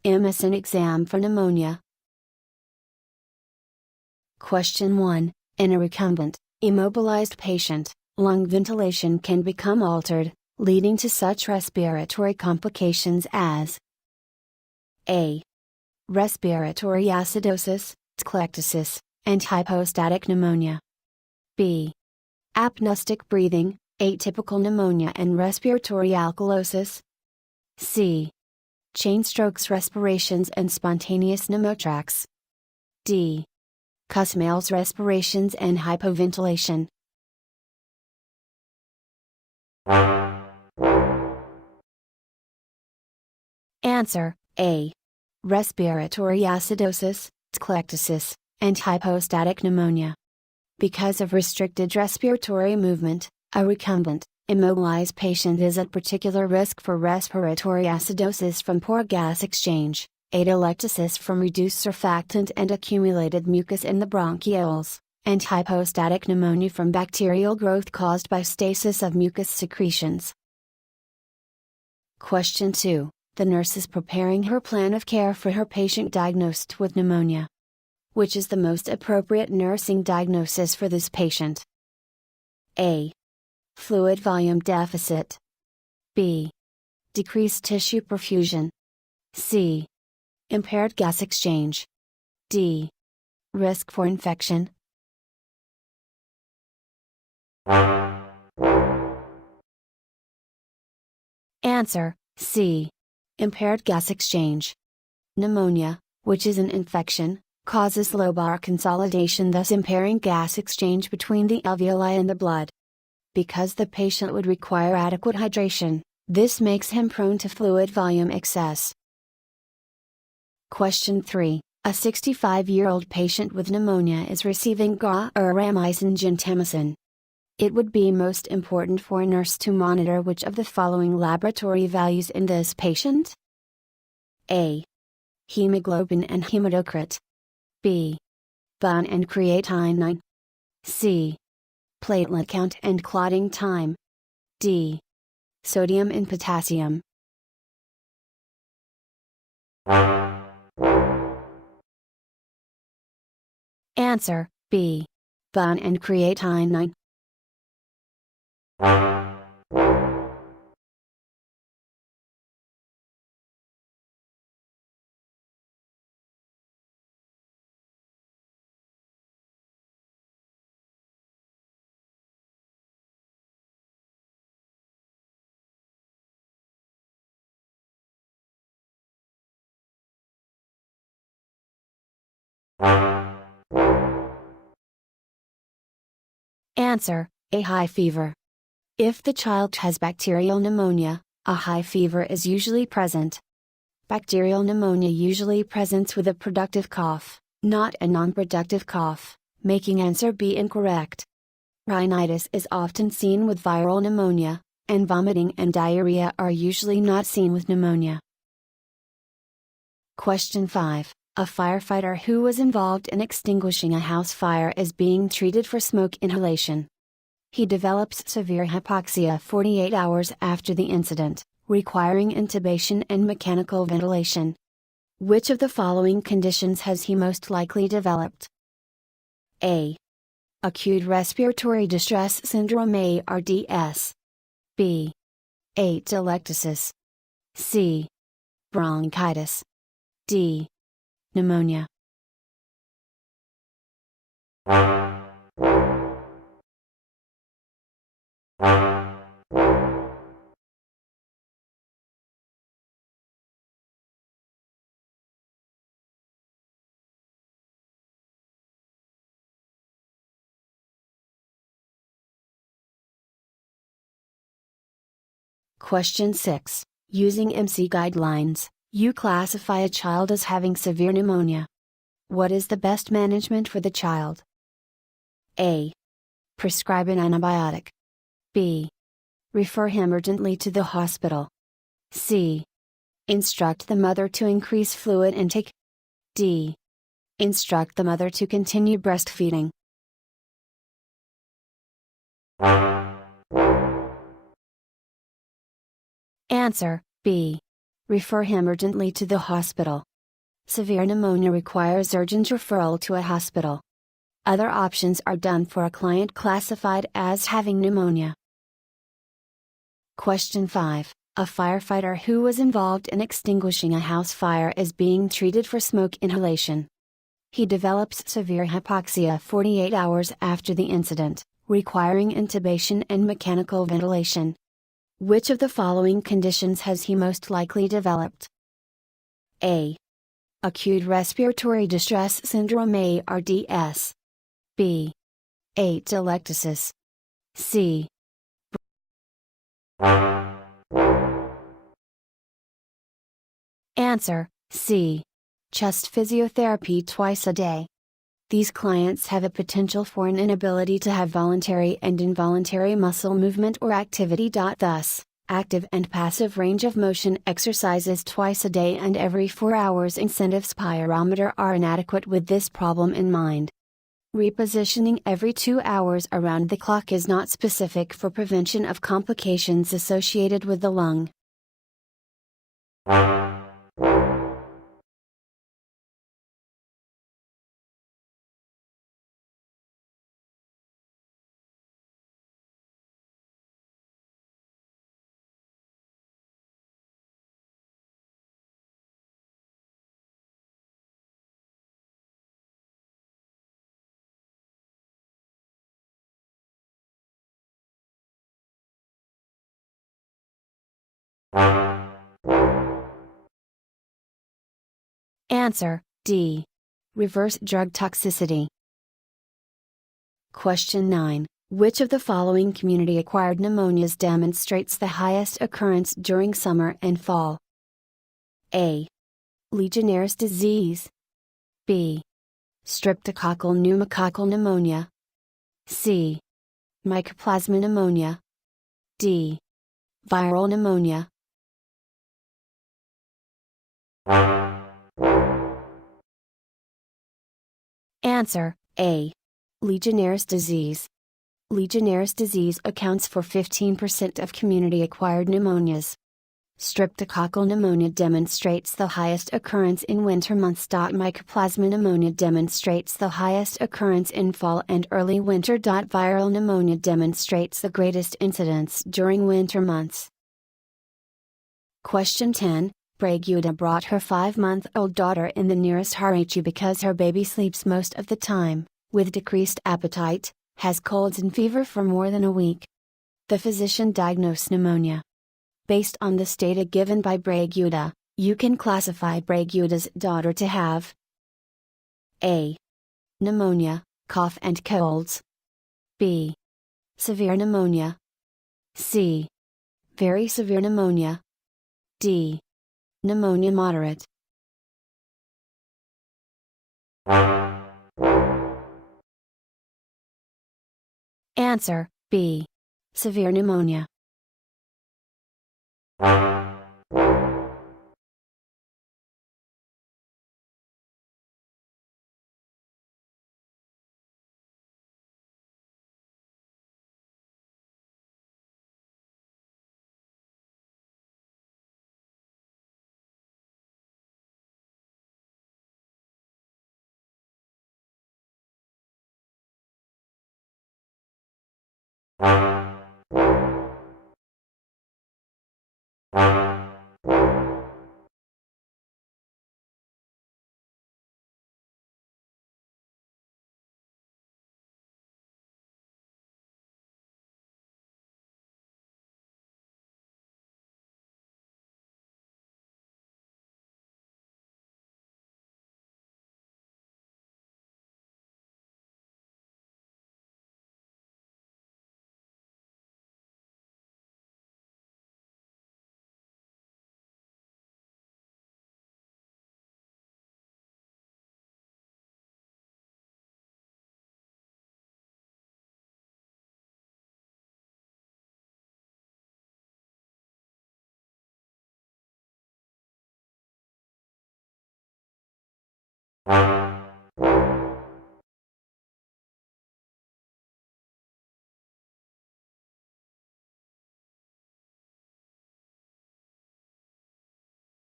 Emerson exam for pneumonia. Question 1. In a recumbent, immobilized patient, lung ventilation can become altered, leading to such respiratory complications as A. Respiratory acidosis, sclectosis, and hypostatic pneumonia. B. Apneustic breathing, atypical pneumonia and respiratory alkalosis. C. Chain strokes, respirations and spontaneous pneumotrax. D. Kussmaul's respirations and hypoventilation. Answer: A. Respiratory acidosis, sclectosis, and hypostatic pneumonia. Because of restricted respiratory movement, a recumbent, immobilized patient is at particular risk for respiratory acidosis from poor gas exchange, atelectasis from reduced surfactant and accumulated mucus in the bronchioles, and hypostatic pneumonia from bacterial growth caused by stasis of mucus secretions. Question 2. The nurse is preparing her plan of care for her patient diagnosed with pneumonia. Which is the most appropriate nursing diagnosis for this patient? A. Fluid volume deficit. B. Decreased tissue perfusion. C. Impaired gas exchange. D. Risk for infection. Answer: C. Impaired gas exchange. Pneumonia, which is an infection, causes lobar consolidation, thus impairing gas exchange between the alveoli and the blood. Because the patient would require adequate hydration, this makes him prone to fluid volume excess. Question 3. A 65-year-old patient with pneumonia is receiving garamicin gentamicin. It would be most important for a nurse to monitor which of the following laboratory values in this patient? A. Hemoglobin and hematocrit. B. BUN and creatinine. C. Platelet count and clotting time. D. Sodium and potassium. Answer: B. BUN and creatinine. Answer: A. High fever. If the child has bacterial pneumonia, a high fever is usually present. Bacterial pneumonia usually presents with a productive cough, not a non-productive cough, making answer B incorrect. Rhinitis is often seen with viral pneumonia, and vomiting and diarrhea are usually not seen with pneumonia. Question 5. A firefighter who was involved in extinguishing a house fire is being treated for smoke inhalation. He develops severe hypoxia 48 hours after the incident, requiring intubation and mechanical ventilation. Which of the following conditions has he most likely developed? A. Acute respiratory distress syndrome ARDS. B. Atelectasis. C. Bronchitis. D. Pneumonia. Question 6. Using MC guidelines, you classify a child as having severe pneumonia. What is the best management for the child? A. Prescribe an antibiotic. B. Refer him urgently to the hospital. C. Instruct the mother to increase fluid intake. D. Instruct the mother to continue breastfeeding. Answer: B. Refer him urgently to the hospital. Severe pneumonia requires urgent referral to a hospital. Other options are done for a client classified as having pneumonia. Question 5. A firefighter who was involved in extinguishing a house fire is being treated for smoke inhalation. He develops severe hypoxia 48 hours after the incident, requiring intubation and mechanical ventilation. Which of the following conditions has he most likely developed? A. Acute respiratory distress syndrome ARDS. B. Atelectasis. C. Answer, C. Chest physiotherapy twice a day. These clients have a potential for an inability to have voluntary and involuntary muscle movement or activity. Thus, active and passive range of motion exercises twice a day and every 4 hours incentive spirometer are inadequate with this problem in mind. Repositioning every 2 hours around the clock is not specific for prevention of complications associated with the lung. Answer, D. Reverse drug toxicity. Question 9. Which of the following community-acquired pneumonias demonstrates the highest occurrence during summer and fall? A. Legionnaire's disease. B. Streptococcal pneumococcal pneumonia. C. Mycoplasma pneumonia. D. Viral pneumonia. Answer, A. Legionnaire's disease. Legionnaire's disease accounts for 15% of community-acquired pneumonias. Streptococcal pneumonia demonstrates the highest occurrence in winter months. Mycoplasma pneumonia demonstrates the highest occurrence in fall and early winter. Viral pneumonia demonstrates the greatest incidence during winter months. Question 10. Braguda brought her 5-month-old daughter in the nearest RHU because her baby sleeps most of the time, with decreased appetite, has colds and fever for more than a week. The physician diagnosed pneumonia. Based on this data given by Braguda, you can classify Braguda's daughter to have A. Pneumonia, cough and colds. B. Severe pneumonia. C. Very severe pneumonia. D. Pneumonia moderate. Answer, B. Severe pneumonia.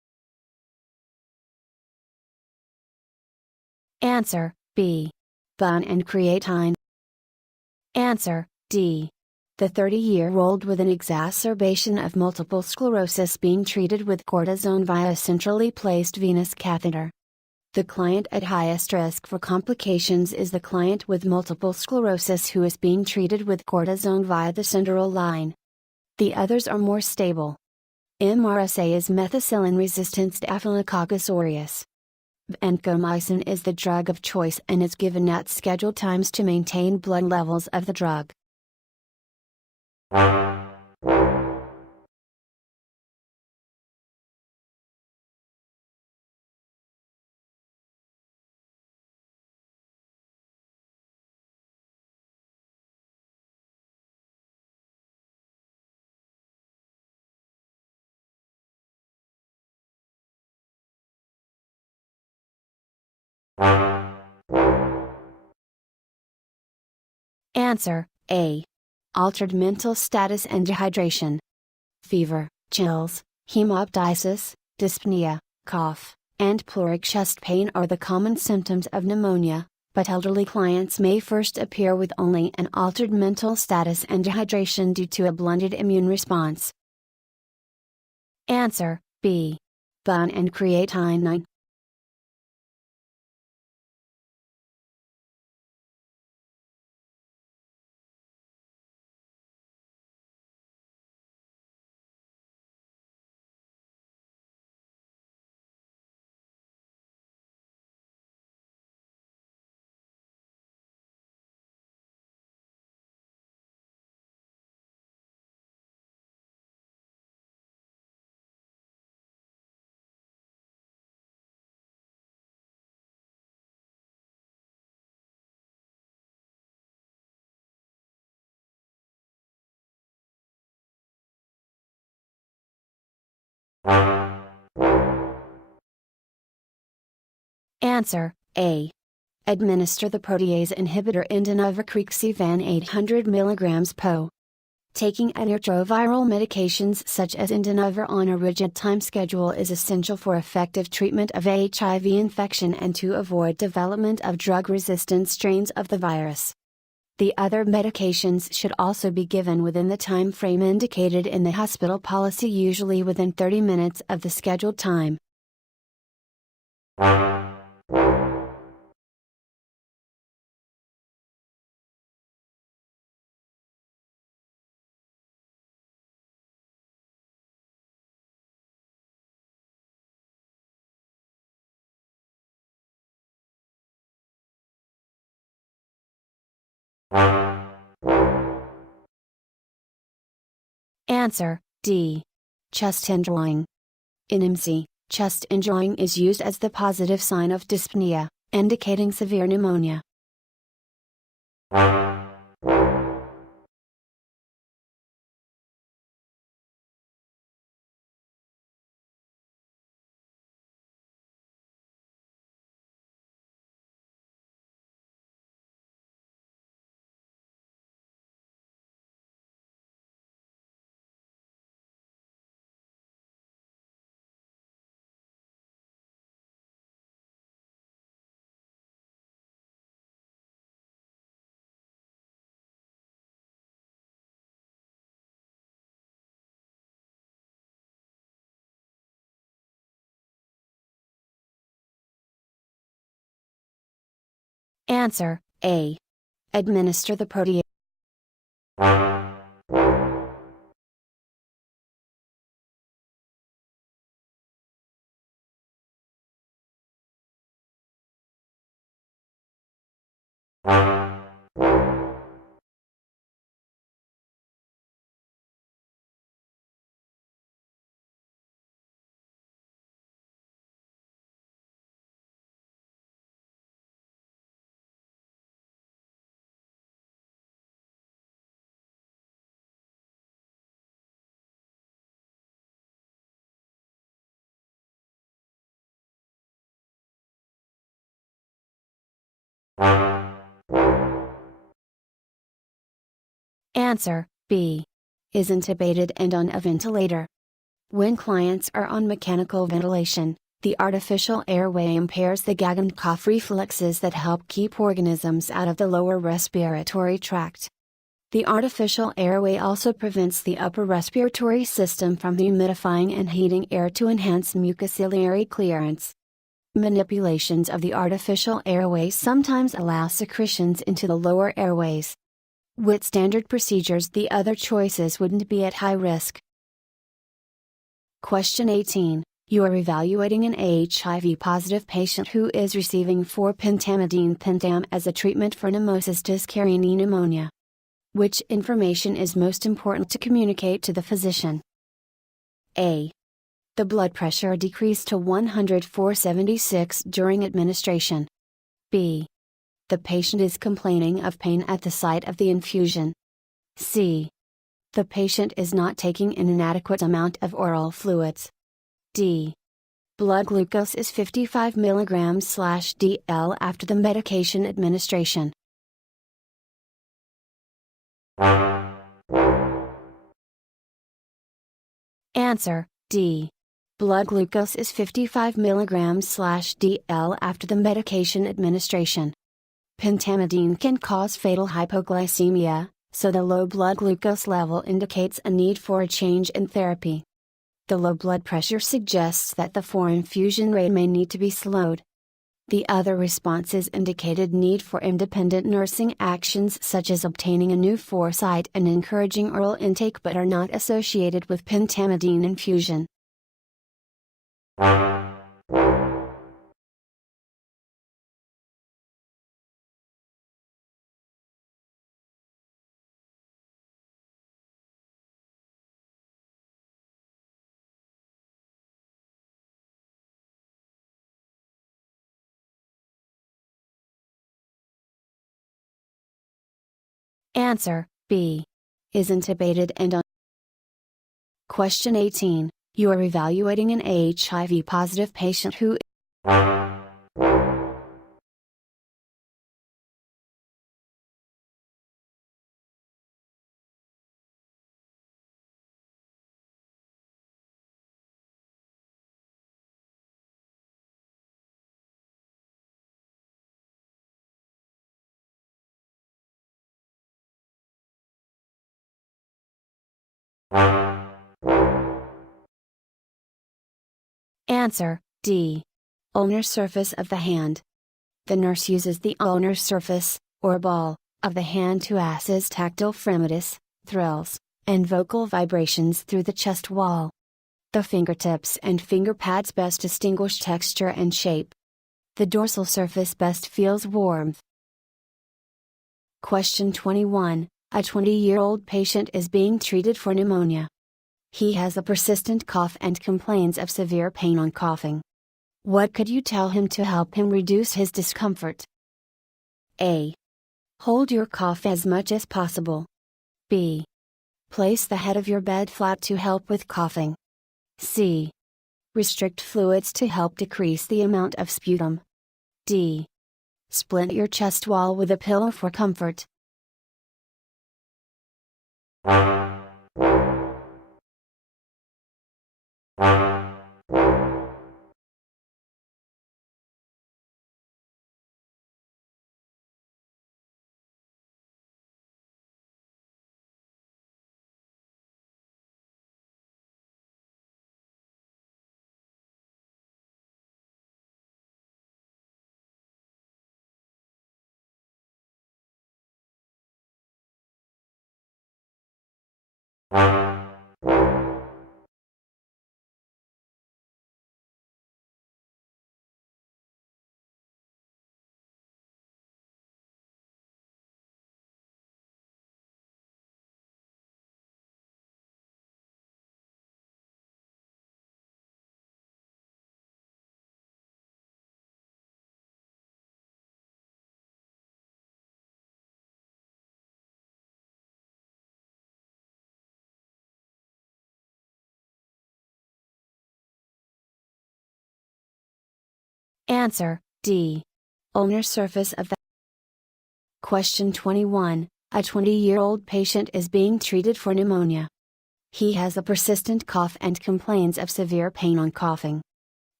Answer B. Bun and creatine. Answer D. The 30-year-old with an exacerbation of multiple sclerosis being treated with cortisone via a centrally placed venous catheter. The client at highest risk for complications is the client with multiple sclerosis who is being treated with cortisone via the central line. The others are more stable. MRSA is methicillin-resistant Staphylococcus aureus. Vancomycin is the drug of choice and is given at scheduled times to maintain blood levels of the drug. Answer A. Altered mental status and dehydration. Fever, chills, hemoptysis, dyspnea, cough, and pleuric chest pain are the common symptoms of pneumonia, but elderly clients may first appear with only an altered mental status and dehydration due to a blunted immune response. Answer B. Bun and creatinine. Answer A. Administer the protease inhibitor indonovacrixivan 800 mg PO. Taking antiretroviral medications such as Indonovar on a rigid time schedule is essential for effective treatment of HIV infection and to avoid development of drug-resistant strains of the virus. The other medications should also be given within the time frame indicated in the hospital policy, usually within 30 minutes of the scheduled time. Answer D. Chest indrawing. In IMSI, chest indrawing is used as the positive sign of dyspnea, indicating severe pneumonia. Answer A. Administer the protease. Answer B. Is intubated and on a ventilator. When clients are on mechanical ventilation, The artificial airway impairs the gag and cough reflexes that help keep organisms out of the lower respiratory tract. The artificial airway also prevents the upper respiratory system from humidifying and heating air to enhance mucociliary clearance. Manipulations of the artificial airway sometimes allow secretions into the lower airways. With standard procedures, the other choices wouldn't be at high risk. Question 18. You are evaluating an HIV-positive patient who is receiving 4-pentamidine pentam as a treatment for pneumocystis carinii pneumonia. Which information is most important to communicate to the physician? A. The blood pressure decreased to 104/76 during administration. B. The patient is complaining of pain at the site of the infusion. C. The patient is not taking an inadequate amount of oral fluids. D. Blood glucose is 55 mg/dl after the medication administration. Answer: D. Blood glucose is 55 mg/dl after the medication administration. Pentamidine can cause fatal hypoglycemia, so the low blood glucose level indicates a need for a change in therapy. The low blood pressure suggests that the 4-infusion rate may need to be slowed. The other responses indicated need for independent nursing actions such as obtaining a new foresight and encouraging oral intake, but are not associated with pentamidine infusion. Answer: B. Is intubated and on. Question 18. You are evaluating an HIV-positive patient who Answer: D. Ulnar surface of the hand. The nurse uses the ulnar surface, or ball, of the hand to assess tactile fremitus, thrills, and vocal vibrations through the chest wall. The fingertips and finger pads best distinguish texture and shape. The dorsal surface best feels warmth. Question 21. A 20-year-old patient is being treated for pneumonia. He has a persistent cough and complains of severe pain on coughing. What could you tell him to help him reduce his discomfort? A. Hold your cough as much as possible. B. Place the head of your bed flat to help with coughing. C. Restrict fluids to help decrease the amount of sputum. D. Splint your chest wall with a pillow for comfort. Answer: D. Ulnar surface of the. Question 21. A 20-year-old patient is being treated for pneumonia. He has a persistent cough and complains of severe pain on coughing.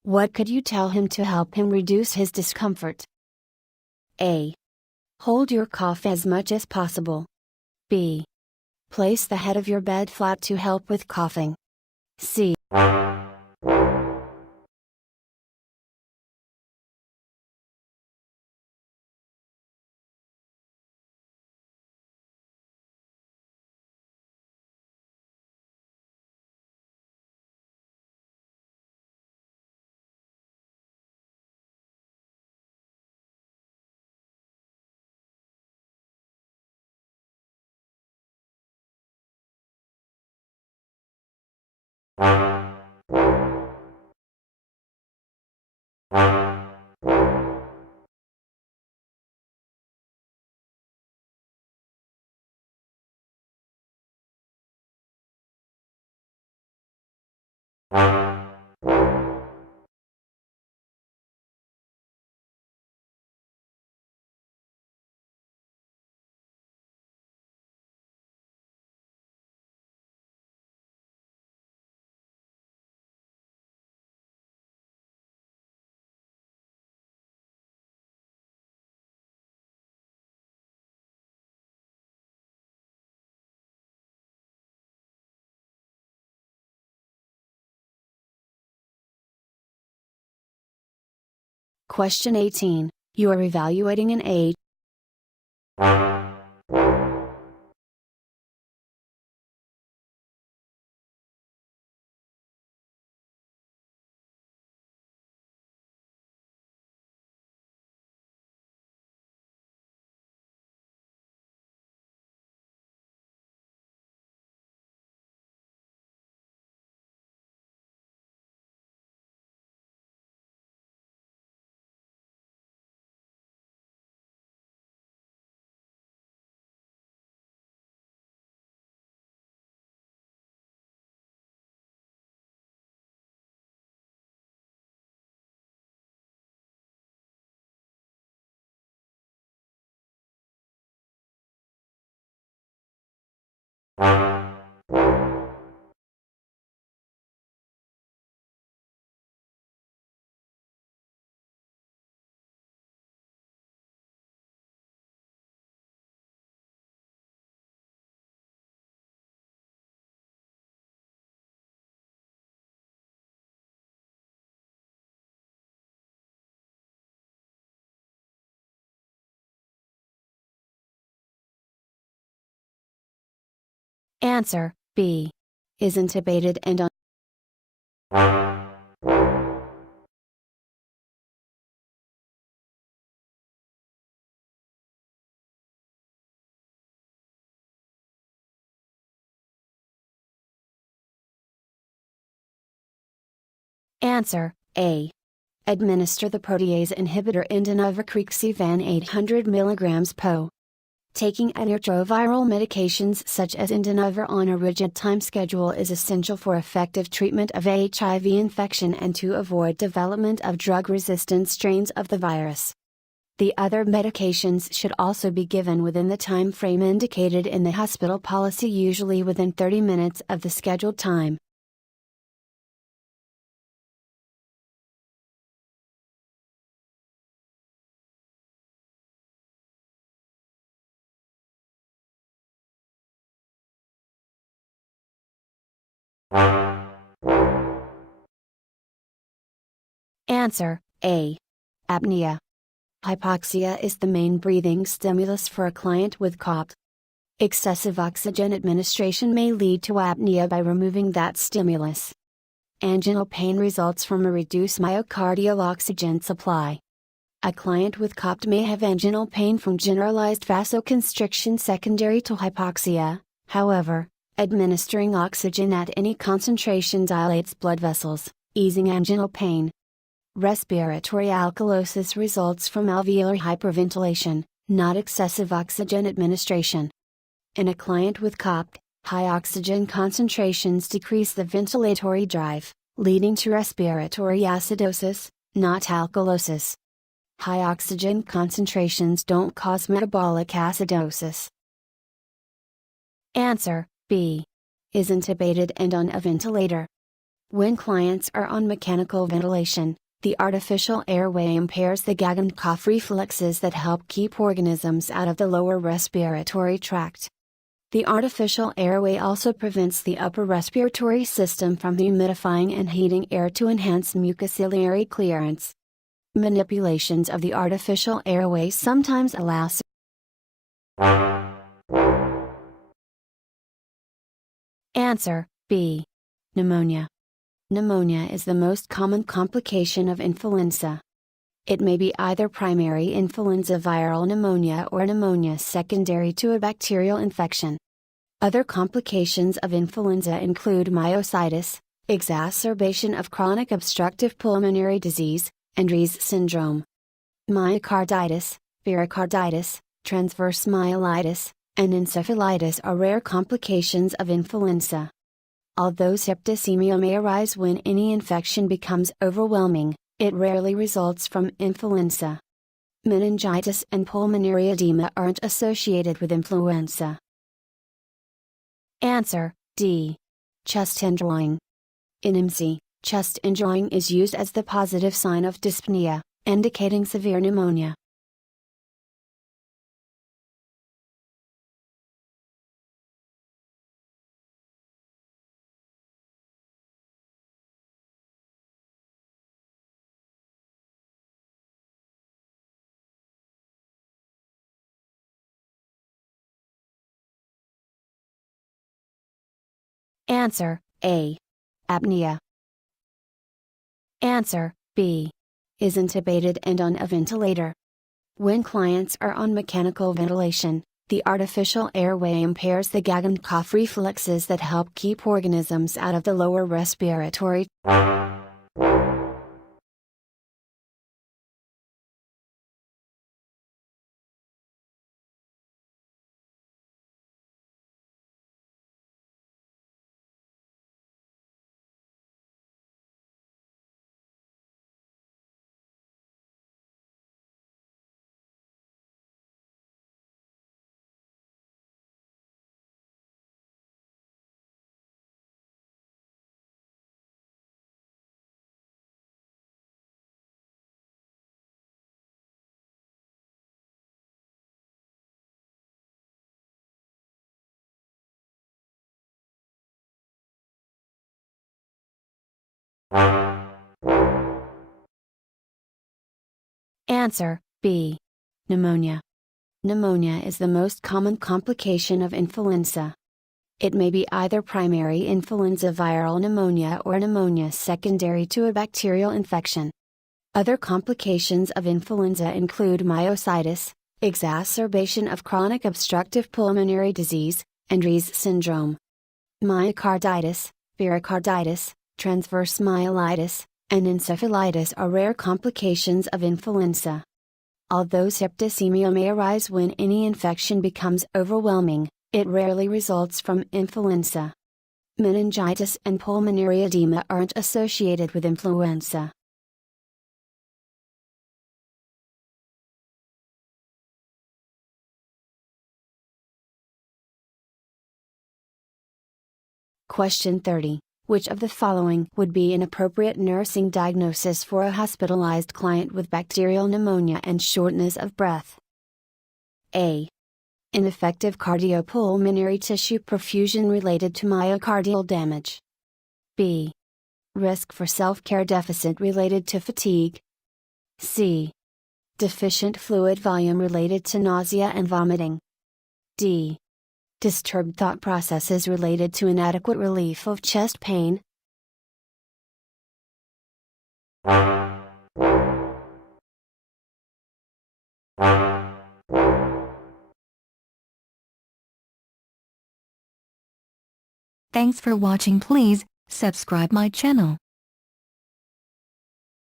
What could you tell him to help him reduce his discomfort? A. Hold your cough as much as possible. B. Place the head of your bed flat to help with coughing. C. Question 18. You are evaluating an age. Answer, B. Is intubated and on. Answer, A. Administer the protease inhibitor indonovacrixivan 800 mg po. Taking antiretroviral medications such as Indonovar on a rigid time schedule is essential for effective treatment of HIV infection and to avoid development of drug-resistant strains of the virus. The other medications should also be given within the time frame indicated in the hospital policy, usually within 30 minutes of the scheduled time. Answer, A. Apnea. Hypoxia is the main breathing stimulus for a client with cough. Excessive oxygen administration may lead to apnea by removing that stimulus. Anginal pain results from a reduced myocardial oxygen supply. A client with cough may have anginal pain from generalized vasoconstriction secondary to hypoxia. However, administering oxygen at any concentration dilates blood vessels, easing anginal pain. Respiratory alkalosis results from alveolar hyperventilation, not excessive oxygen administration. In a client with cough, high oxygen concentrations decrease the ventilatory drive, leading to respiratory acidosis, not alkalosis. High oxygen concentrations don't cause metabolic acidosis. Answer, B. Is intubated and on a ventilator. When clients are on mechanical ventilation, the artificial airway impairs the gag and cough reflexes that help keep organisms out of the lower respiratory tract. The artificial airway also prevents the upper respiratory system from humidifying and heating air to enhance mucociliary clearance. Manipulations of the artificial airway sometimes allow Answer B. Pneumonia. Pneumonia is the most common complication of influenza. It may be either primary influenza viral pneumonia or pneumonia secondary to a bacterial infection. Other complications of influenza include myositis, exacerbation of chronic obstructive pulmonary disease, and Rees syndrome. Myocarditis, pericarditis, transverse myelitis, and encephalitis are rare complications of influenza. Although septicemia may arise when any infection becomes overwhelming, it rarely results from influenza. Meningitis and pulmonary edema aren't associated with influenza. Answer D. Chest enjoying. In MC, chest enjoying is used as the positive sign of dyspnea, indicating severe pneumonia. Answer A. Apnea. Answer B. Is intubated and on a ventilator. When clients are on mechanical ventilation, the artificial airway impairs the gag and cough reflexes that help keep organisms out of the lower respiratory. Answer B. Pneumonia. Pneumonia is the most common complication of influenza. It may be either primary influenza viral pneumonia or pneumonia secondary to a bacterial infection. Other complications of influenza include myositis, exacerbation of chronic obstructive pulmonary disease, and Rees syndrome. Myocarditis, pericarditis, transverse myelitis, and encephalitis are rare complications of influenza. Although septicemia may arise when any infection becomes overwhelming, it rarely results from influenza. Meningitis and pulmonary edema aren't associated with influenza. Question 30. Which of the following would be an appropriate nursing diagnosis for a hospitalized client with bacterial pneumonia and shortness of breath? A. Ineffective cardiopulmonary tissue perfusion related to myocardial damage. B. Risk for self-care deficit related to fatigue. C. Deficient fluid volume related to nausea and vomiting. D. Disturbed thought processes related to inadequate relief of chest pain. Thanks for watching. Please subscribe my channel.